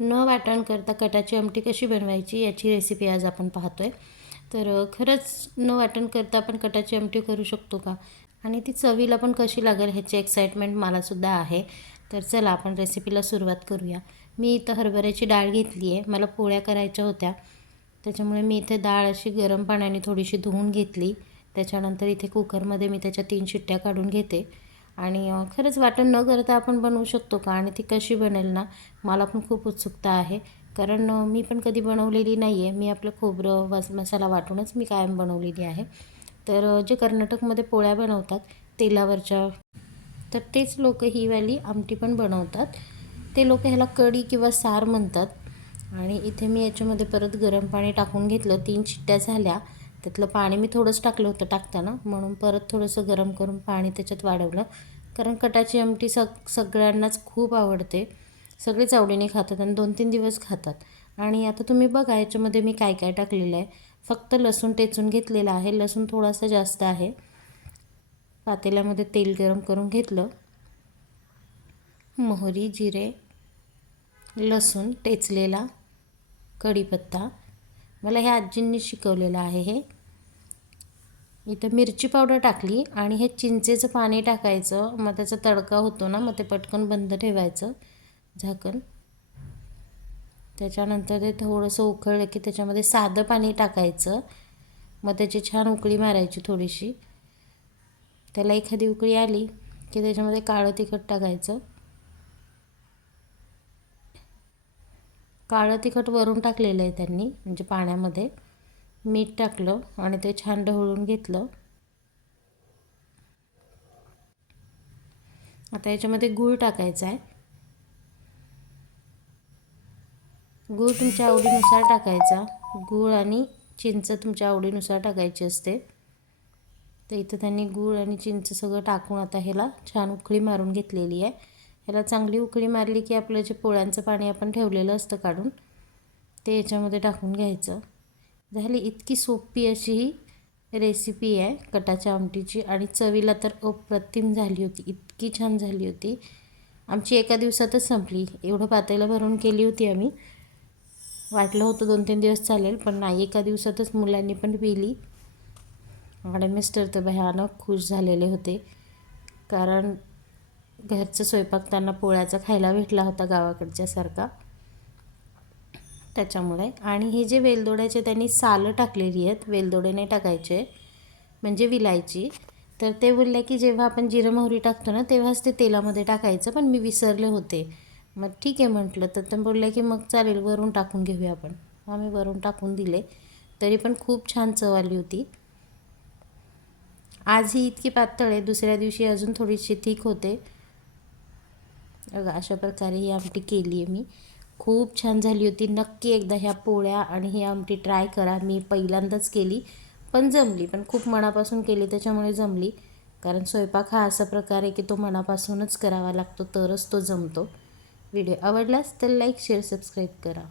न वाटण करता कटाची आमटी कशी बनवायची याची रेसिपी आज आपण पाहतो आहे तर खरंच न वाटण करता आपण कटाची आमटी करू शकतो का? आणि ती चवीला पण कशी लागेल ह्याची एक्साइटमेंट मलासुद्धा आहे. तर चला आपण रेसिपीला सुरुवात करूया. मी इथं हरभऱ्याची डाळ घेतली आहे. मला पोळ्या करायच्या होत्या. त्याच्यामुळे मी इथे डाळ अशी गरम पाण्याने थोडीशी धुवून घेतली. त्याच्यानंतर इथे कुकरमध्ये मी त्याच्या तीन शिट्ट्या काढून घेते. आणि खरंच वाटण न करता आपण बनवू शकतो का? आणि ती कशी बनेल ना? मला पण खूप उत्सुकता आहे. कारण मी पण कधी बनवलेली नाही आहे मी आपलं खोबरं वस मसाला वाटूनच मी कायम बनवलेली आहे. तर जे कर्नाटकमध्ये पोळ्या बनवतात तेलावरच्या तर तेच लोक ही वाली आमटी पण बनवतात. ते लोक ह्याला कढी किंवा सार म्हणतात. आणि इथे मी याच्यामध्ये परत गरम पाणी टाकून घेतलं. तीन चिट्ट्या झाल्या. त्यातलं पाणी मी थोडंच टाकलं होतं टाकताना म्हणून परत थोडंसं गरम करून पाणी त्याच्यात वाढवलं. कारण कटाची आमटी सग सगळ्यांनाच खूप आवडते. सगळेच आवडीने खातात आणि दोन तीन दिवस खातात. आणि आता तुम्ही बघा याच्यामध्ये मी काय काय टाकलेलं आहे. फक्त लसूण टेचून घेतलेलं आहे. लसूण थोडासा जास्त आहे. पातेल्यामध्ये तेल गरम करून घेतलं. मोहरी जिरे लसूण टेचलेला कढीपत्ता. मला ह्या आजींनी शिकवलेलं आहे हे. इथं मिरची पावडर टाकली आणि हे चिंचेचं पाणी टाकायचं. मग त्याचा तडका होतो ना मग ते पटकन बंद ठेवायचं झाकण. त्याच्यानंतर ते थोडंसं उकळलं की त्याच्यामध्ये साधं पाणी टाकायचं. मग त्याची छान उकळी मारायची थोडीशी. त्याला एखादी उकळी आली की त्याच्यामध्ये काळं तिखट टाकायचं. काळं तिखट वरून टाकलेलं आहे त्यांनी म्हणजे पाण्यामध्ये. मीठ टाकलं आणि ते छान ढवळून घेतलं. आता याच्यामध्ये गूळ टाकायचा आहे. गूळ तुमच्या आवडीनुसार टाकायचा. गूळ आणि चिंच तुमच्या आवडीनुसार टाकायची असते. तर इथं त्यांनी गूळ आणि चिंच सगळं टाकून आता ह्याला छान उकळी मारून घेतलेली आहे. ह्याला चांगली उकळी मारली की आपलं जे पोळ्यांचं पाणी आपण ठेवलेलं असतं काढून ते याच्यामध्ये टाकून घ्यायचं. झाली इतकी सोपी अशी ही रेसिपी आहे कटाच्या आमटीची. आणि चवीला तर अप्रतिम झाली होती इतकी छान झाली होती. आमची एका दिवसातच संपली. एवढं पातेलं भरून केली होती आम्ही. वाटलं होतं दोन तीन दिवस चालेल पण नाही एका दिवसातच मुलांनी पण पिली. आणि मिस्टर तर भयानक खुश झालेले होते. कारण घरचं स्वयंपाक त्यांना पोळ्याचा खायला भेटला होता गावाकडच्यासारखा त्याच्यामुळे. आणि हे जे वेलदोड्याचे त्यांनी सालं टाकलेली आहेत वेलदोडे नाही टाकायचे म्हणजे विलायची. तर ते बोलले की जेव्हा आपण जिरं मोहरी टाकतो ना तेव्हाच ते तेलामध्ये टाकायचं पण मी विसरले होते. मग ठीक आहे म्हटलं तर ते बोलले की मग चालेल वरून टाकून घेऊया आपण. आम्ही वरून टाकून दिले. तरी पण खूप छान चव आली होती. आज ही इतकी पातळ आहे दुसऱ्या दिवशी अजून थोडीशी थीक होते. बघा अशा प्रकारे ही आमटी केली आहे मी. खूप छान झाली होती. नक्की एकदा ह्या पोळ्या आणि ही आमटी ट्राय करा. मी पहिल्यांदाच केली पण जमली. पण खूप मनापासून केली त्याच्यामुळे जमली. कारण स्वयंपाक हा असा प्रकार आहे की तो मनापासूनच करावा लागतो तरच तो जमतो. व्हिडिओ आवडलाच तर लाईक शेअर सबस्क्राईब करा.